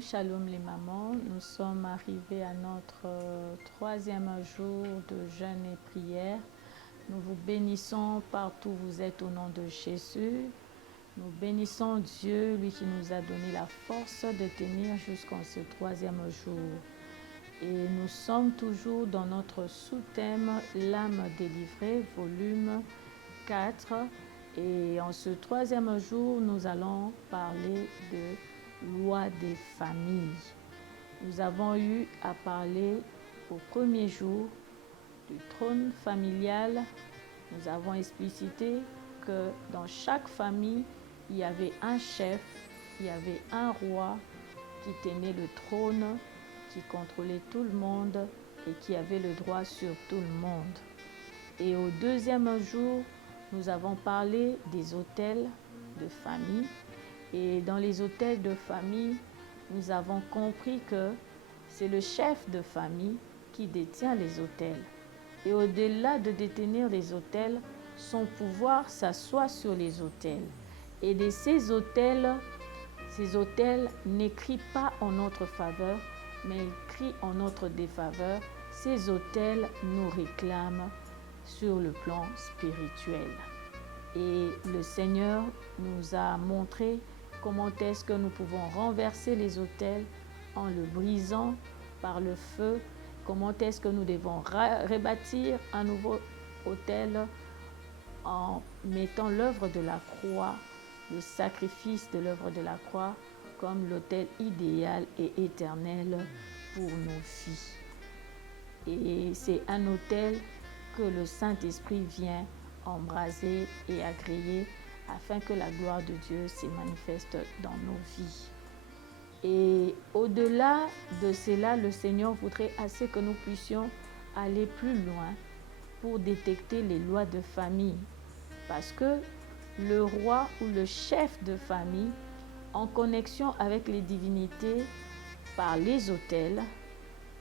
Shalom les mamans, nous sommes arrivés à notre troisième jour de jeûne et prière. Nous vous bénissons partout où vous êtes au nom de Jésus. Nous bénissons Dieu, lui qui nous a donné la force de tenir jusqu'en ce troisième jour. Et nous sommes toujours dans notre sous-thème L'âme délivrée, volume 4. Et en ce troisième jour, nous allons parler de loi des familles. Nous avons eu à parler au premier jour du trône familial. Nous avons explicité que dans chaque famille, il y avait un chef, il y avait un roi qui tenait le trône, qui contrôlait tout le monde et qui avait le droit sur tout le monde. Et au deuxième jour, nous avons parlé des autels de famille. Et dans les autels de famille, nous avons compris que c'est le chef de famille qui détient les autels. Et au-delà de détenir les autels, son pouvoir s'assoit sur les autels. Et de ces autels n'écrivent pas en notre faveur, mais écrivent en notre défaveur. Ces autels nous réclament sur le plan spirituel. Et le Seigneur nous a montré comment est-ce que nous pouvons renverser les autels en le brisant par le feu, comment est-ce que nous devons rebâtir un nouveau autel en mettant l'œuvre de la croix, le sacrifice de l'œuvre de la croix, comme l'autel idéal et éternel pour nos vies. Et c'est un autel que le Saint-Esprit vient embraser et agréer afin que la gloire de Dieu se manifeste dans nos vies. Et au-delà de cela, le Seigneur voudrait assez que nous puissions aller plus loin pour détecter les lois de famille. Parce que le roi ou le chef de famille, en connexion avec les divinités par les autels,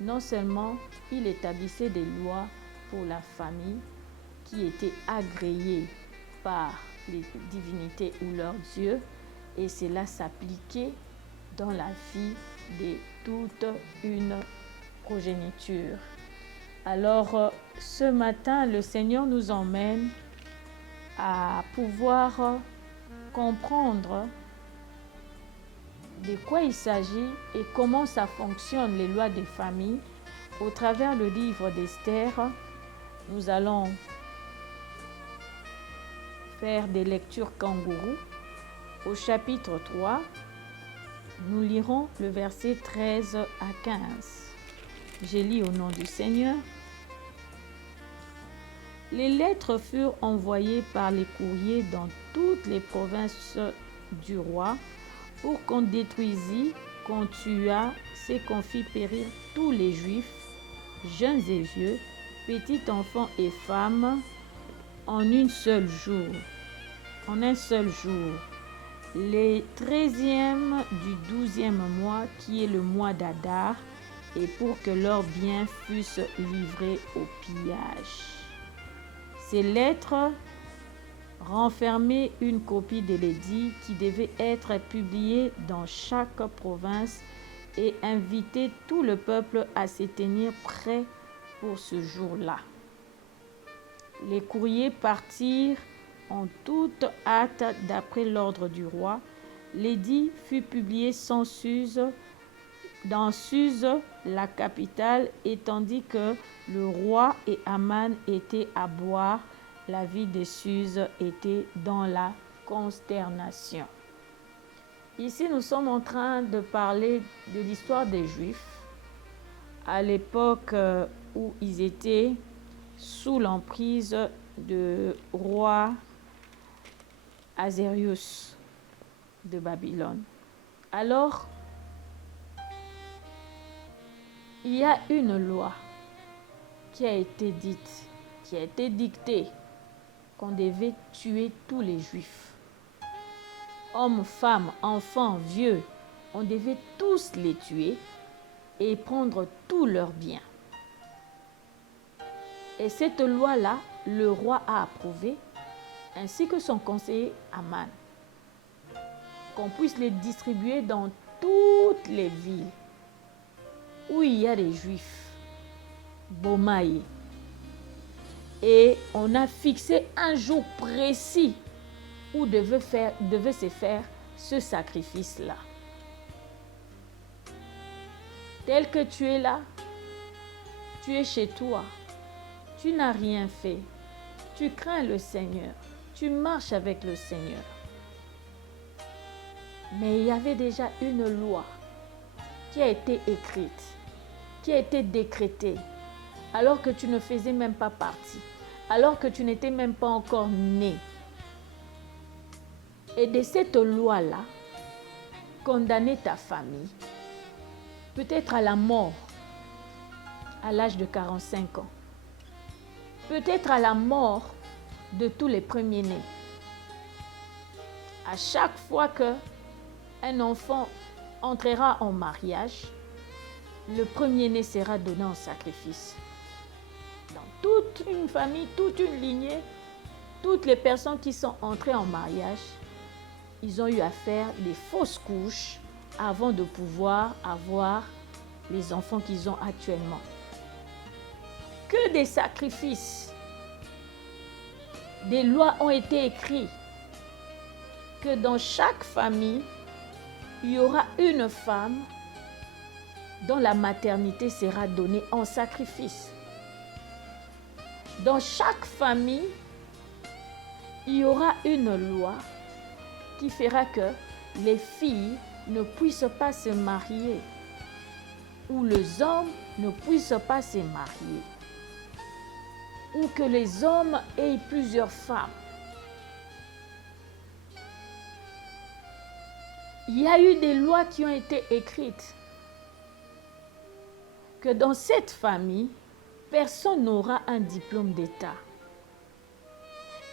non seulement il établissait des lois pour la famille qui étaient agréées par les divinités ou leurs dieux, et cela s'appliquait dans la vie de toute une progéniture. Alors, ce matin, le Seigneur nous emmène à pouvoir comprendre de quoi il s'agit et comment ça fonctionne, les lois des familles. Au travers du livre d'Esther, nous allons faire des lectures kangourous. Au chapitre 3, nous lirons le verset 13 à 15. Je lis au nom du Seigneur. Les lettres furent envoyées par les courriers dans toutes les provinces du roi pour qu'on détruisît, qu'on tuât, c'est qu'on fit périr tous les Juifs, jeunes et vieux, petits enfants et femmes, en un seul jour. Les 13e du 12e mois, qui est le mois d'Adar, et pour que leurs biens fussent livrés au pillage. Ces lettres renfermaient une copie de l'édit qui devait être publiée dans chaque province et inviter tout le peuple à se tenir prêt pour ce jour-là. Les courriers partirent en toute hâte d'après l'ordre du roi. L'édit fut publié dans Suse, la capitale, et tandis que le roi et Aman étaient à boire, la ville de Suse était dans la consternation. Ici, nous sommes en train de parler de l'histoire des Juifs à l'époque où ils étaient sous l'emprise du roi Assuérus de Babylone. Alors, il y a une loi qui a été dite, qui a été dictée, qu'on devait tuer tous les Juifs. Hommes, femmes, enfants, vieux, on devait tous les tuer et prendre tous leurs biens. Et cette loi-là, le roi a approuvé, ainsi que son conseiller Aman, qu'on puisse les distribuer dans toutes les villes où il y a des Juifs, Bomaï. Et on a fixé un jour précis où devait se faire ce sacrifice-là. Tel que tu es là, tu es chez toi, tu n'as rien fait, tu crains le Seigneur, tu marches avec le Seigneur. Mais il y avait déjà une loi qui a été écrite, qui a été décrétée, alors que tu ne faisais même pas partie, alors que tu n'étais même pas encore né. Et de cette loi-là, condamner ta famille, peut-être à la mort, à l'âge de 45 ans, peut-être à la mort de tous les premiers-nés. À chaque fois qu'un enfant entrera en mariage, le premier-né sera donné en sacrifice. Dans toute une famille, toute une lignée, toutes les personnes qui sont entrées en mariage, ils ont eu à faire des fausses couches avant de pouvoir avoir les enfants qu'ils ont actuellement. Que des sacrifices, des lois ont été écrites, que dans chaque famille, il y aura une femme dont la maternité sera donnée en sacrifice. Dans chaque famille, il y aura une loi qui fera que les filles ne puissent pas se marier ou les hommes ne puissent pas se marier ou que les hommes aient plusieurs femmes. Il y a eu des lois qui ont été écrites que dans cette famille, personne n'aura un diplôme d'État.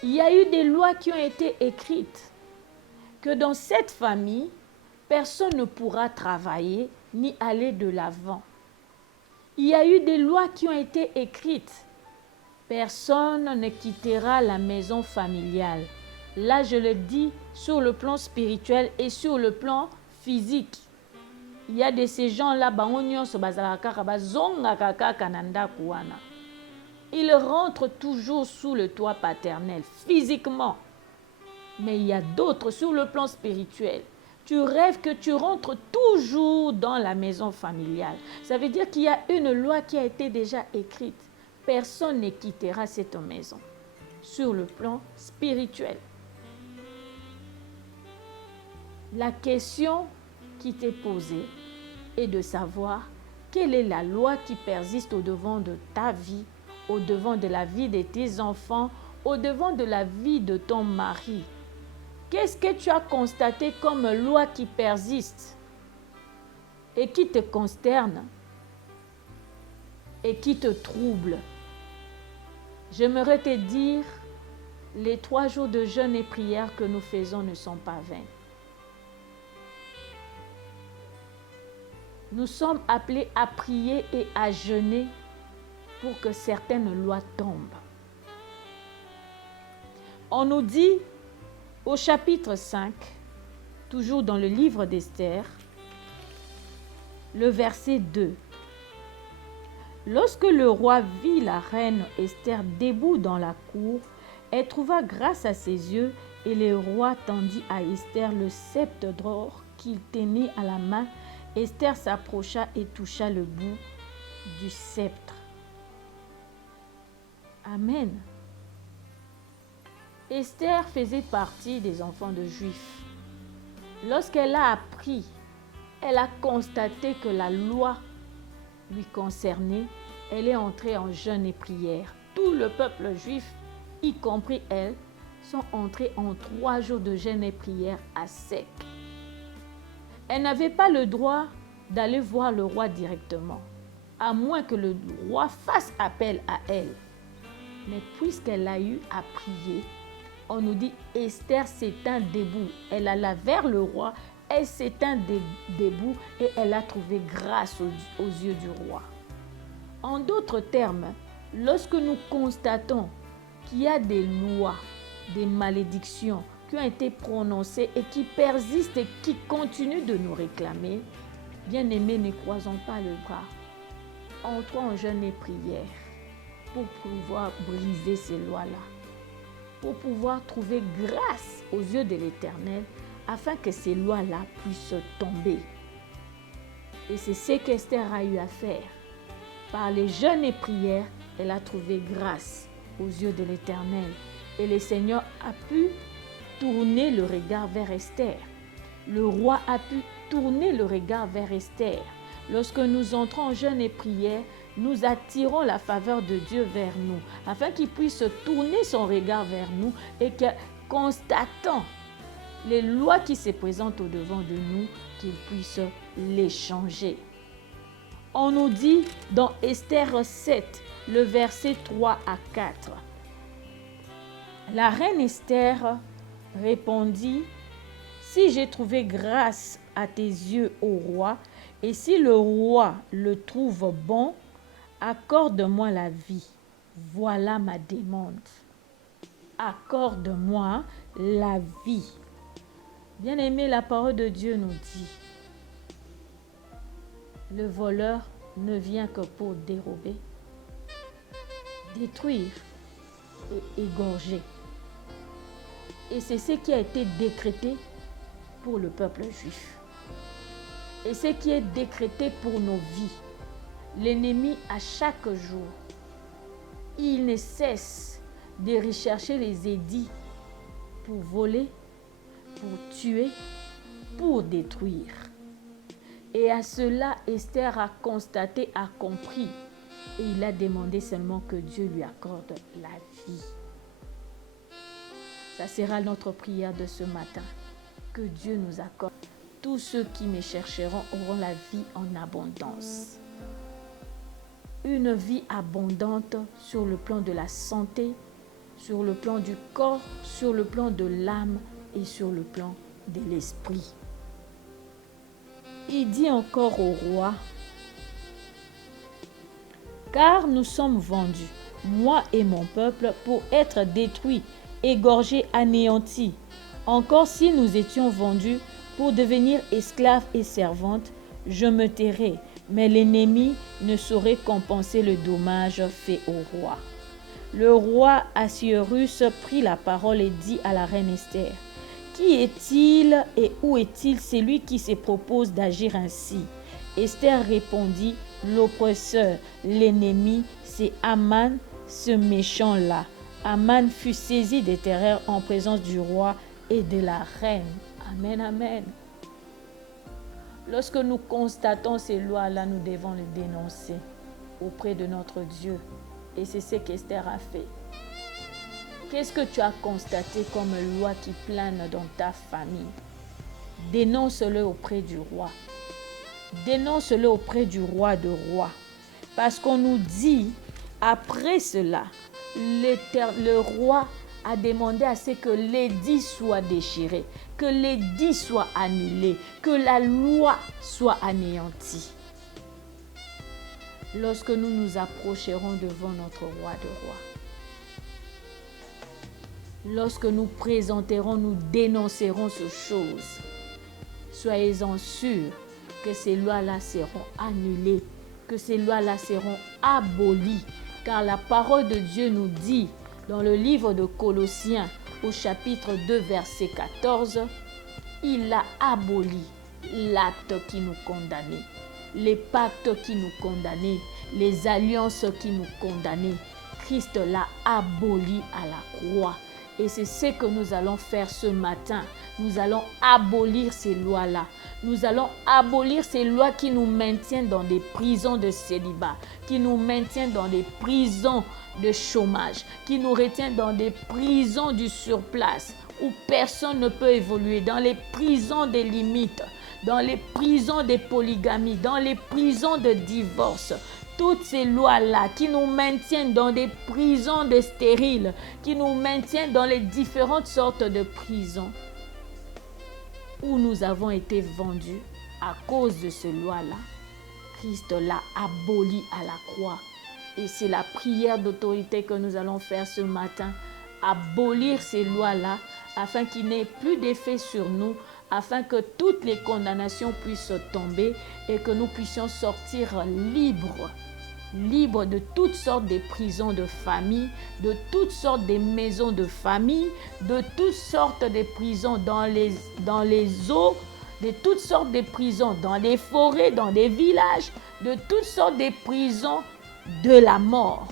Il y a eu des lois qui ont été écrites que dans cette famille, personne ne pourra travailler ni aller de l'avant. Il y a eu des lois qui ont été écrites. Personne ne quittera la maison familiale. Là, je le dis sur le plan spirituel et sur le plan physique. Il y a de ces gens-là, ils rentrent toujours sous le toit paternel, physiquement. Mais il y a d'autres sur le plan spirituel. Tu rêves que tu rentres toujours dans la maison familiale. Ça veut dire qu'il y a une loi qui a été déjà écrite. Personne ne quittera cette maison sur le plan spirituel. La question qui t'est posée est de savoir quelle est la loi qui persiste au-devant de ta vie, au-devant de la vie de tes enfants, au-devant de la vie de ton mari. Qu'est-ce que tu as constaté comme loi qui persiste et qui te consterne et qui te trouble? J'aimerais te dire, les 3 jours de jeûne et prière que nous faisons ne sont pas vains. Nous sommes appelés à prier et à jeûner pour que certaines lois tombent. On nous dit au chapitre 5, toujours dans le livre d'Esther, le verset 2. Lorsque le roi vit la reine Esther debout dans la cour, elle trouva grâce à ses yeux et le roi tendit à Esther le sceptre d'or qu'il tenait à la main. Esther s'approcha et toucha le bout du sceptre. Amen. Esther faisait partie des enfants de Juifs. Lorsqu'elle a appris, elle a constaté que la loi lui concernait, elle est entrée en jeûne et prière. Tout le peuple juif, y compris elle, sont entrés en 3 jours de jeûne et prière à sec. Elle n'avait pas le droit d'aller voir le roi directement, à moins que le roi fasse appel à elle. Mais puisqu'elle a eu à prier, on nous dit Esther s'étint debout. Elle alla vers le roi, elle s'étint debout et elle a trouvé grâce aux yeux du roi. En d'autres termes, lorsque nous constatons qu'il y a des lois, des malédictions, qui ont été prononcées et qui persistent et qui continuent de nous réclamer, bien-aimés, ne croisons pas le bras. Entrons en jeûne et prière pour pouvoir briser ces lois-là, pour pouvoir trouver grâce aux yeux de l'Éternel afin que ces lois-là puissent tomber. Et c'est ce qu'Esther a eu à faire. Par les jeûnes et prières, elle a trouvé grâce aux yeux de l'Éternel. Et le Seigneur a pu tourner le regard vers Esther. Le roi a pu tourner le regard vers Esther. Lorsque nous entrons en jeûne et prière, nous attirons la faveur de Dieu vers nous, afin qu'il puisse tourner son regard vers nous et que, constatant les lois qui se présentent au-devant de nous, qu'il puisse les changer. On nous dit dans Esther 7, le verset 3 à 4. La reine Esther répondit, « Si j'ai trouvé grâce à tes yeux, ô roi, et si le roi le trouve bon, accorde-moi la vie. Voilà ma demande. Accorde-moi la vie. » Bien-aimé, la parole de Dieu nous dit, le voleur ne vient que pour dérober, détruire et égorger. Et c'est ce qui a été décrété pour le peuple juif. Et ce qui est décrété pour nos vies. L'ennemi, à chaque jour, il ne cesse de rechercher les édits pour voler, pour tuer, pour détruire. Et à cela, Esther a constaté, a compris. Et il a demandé seulement que Dieu lui accorde la vie. Ça sera notre prière de ce matin. Que Dieu nous accorde. Tous ceux qui me chercheront auront la vie en abondance. Une vie abondante sur le plan de la santé, sur le plan du corps, sur le plan de l'âme et sur le plan de l'esprit. Il dit encore au roi, « Car nous sommes vendus, moi et mon peuple, pour être détruits, égorgés, anéantis. Encore si nous étions vendus pour devenir esclaves et servantes, je me tairais, mais l'ennemi ne saurait compenser le dommage fait au roi. » Le roi Assuérus prit la parole et dit à la reine Esther, « Qui est-il et où est-il celui qui se propose d'agir ainsi ?» Esther répondit, « L'oppresseur, l'ennemi, c'est Aman, ce méchant-là. » Aman fut saisi de terreur en présence du roi et de la reine. Amen, amen. Lorsque nous constatons ces lois-là, nous devons les dénoncer auprès de notre Dieu. Et c'est ce qu'Esther a fait. Qu'est-ce que tu as constaté comme loi qui plane dans ta famille? Dénonce-le auprès du roi. Dénonce-le auprès du roi de rois. Parce qu'on nous dit, après cela, le roi a demandé à ce que l'édit soit déchiré, que l'édit soit annulé, que la loi soit anéantie. Lorsque nous nous approcherons devant notre roi de rois, lorsque nous présenterons, nous dénoncerons ces choses, soyez-en sûrs que ces lois-là seront annulées, que ces lois-là seront abolies, car la parole de Dieu nous dit dans le livre de Colossiens au chapitre 2 verset 14, il a aboli l'acte qui nous condamnait, les pactes qui nous condamnaient, les alliances qui nous condamnaient. Christ l'a aboli à la croix. Et c'est ce que nous allons faire ce matin. Nous allons abolir ces lois-là. Nous allons abolir ces lois qui nous maintiennent dans des prisons de célibat, qui nous maintiennent dans des prisons de chômage, qui nous retiennent dans des prisons du surplace, où personne ne peut évoluer, dans les prisons des limites, dans les prisons des polygamies, dans les prisons de divorce. Toutes ces lois-là qui nous maintiennent dans des prisons de stériles, qui nous maintiennent dans les différentes sortes de prisons où nous avons été vendus à cause de ces lois-là, Christ l'a aboli à la croix. Et c'est la prière d'autorité que nous allons faire ce matin. Abolir ces lois-là afin qu'il n'ait plus d'effet sur nous, afin que toutes les condamnations puissent tomber et que nous puissions sortir libres de toutes sortes de prisons de famille, de toutes sortes de maisons de famille, de toutes sortes de prisons dans les eaux, de toutes sortes de prisons dans les forêts, dans les villages, de toutes sortes de prisons de la mort,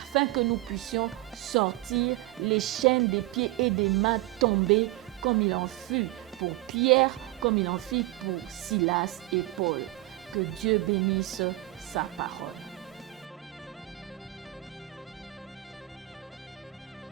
afin que nous puissions sortir les chaînes des pieds et des mains tombées, comme il en fut pour Pierre, comme il en fit pour Silas et Paul. Que Dieu bénisse sa parole.